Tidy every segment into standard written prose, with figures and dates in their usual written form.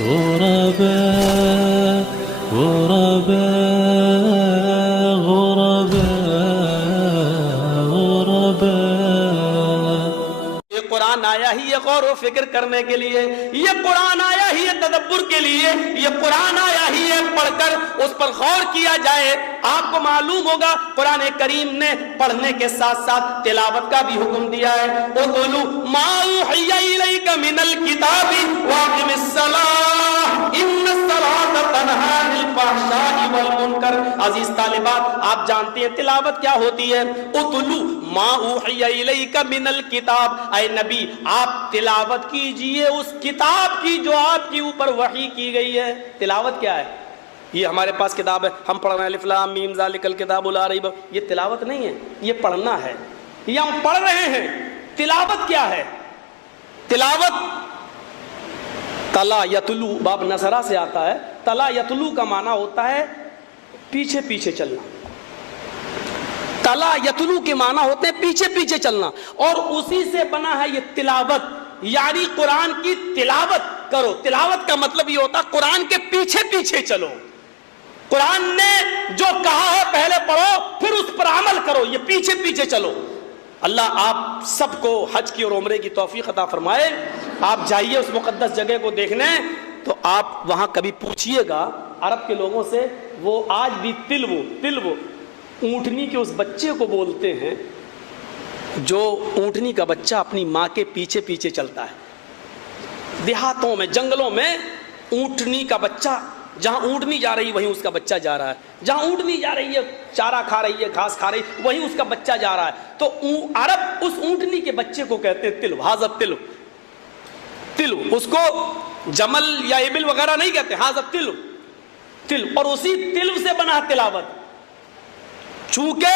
غرباء غرباء غرباء غرباء. یہ قرآن آیا ہی یہ غور و فکر کرنے کے لیے، یہ قرآن آیا ہی یہ تدبر کے لیے، یہ قرآن آیا ہی یہ پڑھ کر اس پر غور کیا جائے. آپ کو معلوم ہوگا قرآن کریم نے پڑھنے کے ساتھ ساتھ تلاوت کا بھی حکم دیا ہے. اُتْلُ مَا أُوحِيَ إِلَيْكَ مِنَ الْكِتَابِ وَأَقِمِ الصَّلَاةَ إِنَّ الصَّلَاةَ تَنْهَىٰ عَنِ الْفَحْشَاءِ وَالْمُنكَرِ. عزیز طالبات، آپ جانتے ہیں تلاوت کیا ہوتی ہے؟ اُتْلُ مَا أُوحِيَ إِلَيْكَ مِنَ الْكِتَابِ. اے نبی آپ تلاوت کیجئے اس کتاب کی جو آپ کے اوپر وحی کی گئی ہے. تلاوت کیا ہے؟ یہ ہمارے پاس کتاب ہے، ہم پڑھ رہے ہیں الف لام میم ذالک الکتاب لا ریب. یہ تلاوت نہیں ہے، یہ پڑھنا ہے. یہ ہم پڑھ رہے ہیں. تلاوت کیا ہے؟ تلاوت تلا یتلو باب نصرہ سے آتا ہے. تلا یتلو کا معنی ہوتا ہے پیچھے پیچھے چلنا. تلا یتلو کے معنی ہوتے ہیں پیچھے پیچھے چلنا، اور اسی سے بنا ہے یہ تلاوت، یعنی قرآن کی تلاوت کرو. تلاوت کا مطلب یہ ہوتا ہے قرآن کے پیچھے پیچھے چلو. قرآن نے جو کہا ہے پہلے پڑھو پھر اس پر عمل کرو، یہ پیچھے پیچھے چلو. اللہ آپ سب کو حج کی اور عمرے کی توفیق عطا فرمائے. آپ جائیے اس مقدس جگہ کو دیکھنے تو آپ وہاں کبھی پوچھئے گا عرب کے لوگوں سے، وہ آج بھی تلو اونٹنی کے اس بچے کو بولتے ہیں جو اونٹنی کا بچہ اپنی ماں کے پیچھے پیچھے چلتا ہے. دیہاتوں میں جنگلوں میں اونٹنی کا بچہ، جہاں اونٹنی جا رہی وہیں اس کا بچہ جا رہا ہے. جہاں اونٹنی جا رہی ہے چارہ کھا رہی ہے، گھاس کھا رہی ہے، وہیں اس کا بچہ جا رہا ہے. تو عرب اس اونٹنی کے بچے کو کہتے ہیں تلو. حاضر تلو. اس کو جمل یا ابل وغیرہ نہیں کہتے، حاضر تلو. اور اسی تلو سے بنا تلاوت. چونکہ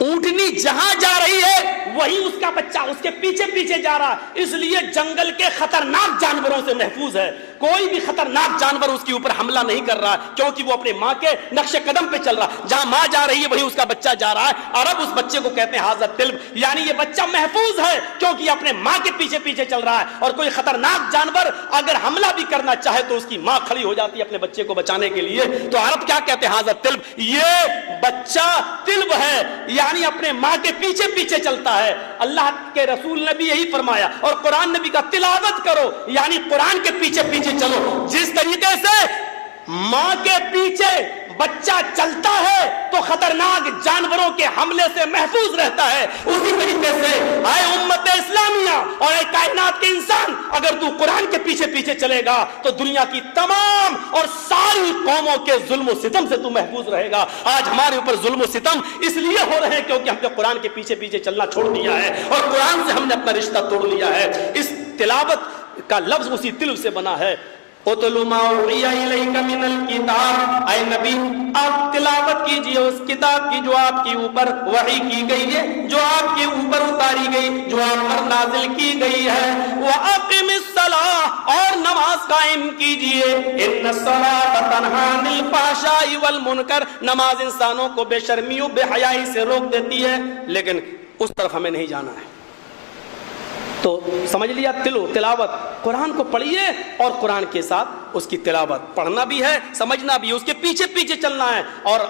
اونٹنی جہاں جا رہی ہے وہی اس کا بچہ اس کے پیچھے پیچھے جا رہا ہے، اس لیے جنگل کے خطرناک جانوروں سے محفوظ ہے. کوئی بھی خطرناک جانور اس کے اوپر حملہ نہیں کر رہا کیونکہ وہ اپنے ماں کے نقش قدم پہ چل رہا. جہاں ماں جا رہی ہے وہی اس کا بچہ جا رہا ہے. عرب اس بچے کو کہتے ہیں حاضر تلب، یعنی یہ بچہ محفوظ ہے کیونکہ یہ اپنے ماں کے پیچھے پیچھے چل رہا ہے. اور کوئی خطرناک جانور اگر حملہ بھی کرنا چاہے تو اس کی ماں کھڑی ہو جاتی ہے اپنے بچے کو بچانے کے لیے. تو عرب کیا کہتے ہیں؟ حاضر تلب. یہ بچہ تلب ہے، یعنی اپنے ماں کے پیچھے پیچھے چلتا ہے. اللہ کے رسول نے بھی یہی فرمایا، اور قرآن نے بھی کہا تلاوت کرو، یعنی قرآن کے پیچھے پیچھے چلو. جس طریقے سے ماں کے پیچھے بچہ چلتا ہے تو خطرناک جانوروں کے حملے سے محفوظ رہتا ہے، اسی طریقے سے اے امت اسلامیہ اور اے کائنات کے انسان، اگر تو قرآن کے پیچھے پیچھے چلے گا تو دنیا کی تمام اور ساری قوموں کے ظلم و ستم سے تو محفوظ رہے گا. آج ہمارے اوپر ظلم و ستم اس لیے ہو رہے ہیں کیونکہ ہم نے قرآن کے پیچھے پیچھے چلنا چھوڑ دیا ہے اور قرآن سے ہم نے اپنا رشتہ توڑ لیا ہے. اس تلاوت کا لفظ اسی تلو سے بنا ہے. اُتْلُ مَا أُوحِيَ إِلَيْكَ مِنَ الْكِتَابِ. اے نبی آپ تلاوت کیجئے اس کتاب کی جو آپ کے اوپر وحی کی گئی ہے، جو آپ کے اوپر اتاری گئی، جو آپ پر نازل کی گئی ہے. وَأَقِمِ الصَّلَاةَ اور نماز قائم کیجئے. إِنَّ الصَّلَاةَ تَنْهَىٰ عَنِ الْفَحْشَاءِ وَالْمُنكَرِ. نماز انسانوں کو بے شرمی و بے حیائی سے روک دیتی ہے، لیکن اس طرف ہمیں نہیں جانا ہے. تو سمجھ لیا تلاوت. قرآن کو پڑھیے اور قرآن کے ساتھ اس کی تلاوت. پڑھنا بھی ہے، سمجھنا بھی ہے، اس کے پیچھے پیچھے چلنا ہے. اور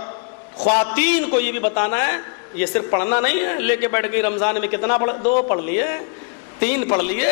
خواتین کو یہ بھی بتانا ہے یہ صرف پڑھنا نہیں ہے لے کے بیٹھ گئی رمضان میں کتنا پڑھ، 2 پڑھ لیے، 3 پڑھ لیے،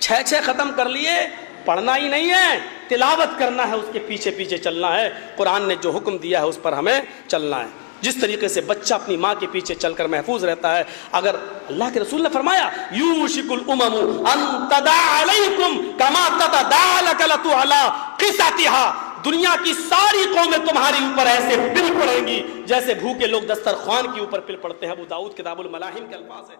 6 ختم کر لیے. پڑھنا ہی نہیں ہے، تلاوت کرنا ہے، اس کے پیچھے پیچھے چلنا ہے. قرآن نے جو حکم دیا ہے اس پر ہمیں چلنا ہے. جس طریقے سے بچہ اپنی ماں کے پیچھے چل کر محفوظ رہتا ہے، اگر اللہ کے رسول نے فرمایا یوشک الامم ان تداعى علیکم کما تتداعى العقلۃ علی قصتها. دنیا کی ساری قومیں تمہاری اوپر ایسے پل پڑیں گی جیسے بھوکے لوگ دسترخوان کے اوپر پل پڑتے ہیں. ابو داؤد کتاب الملاحم کے الفاظ ہے.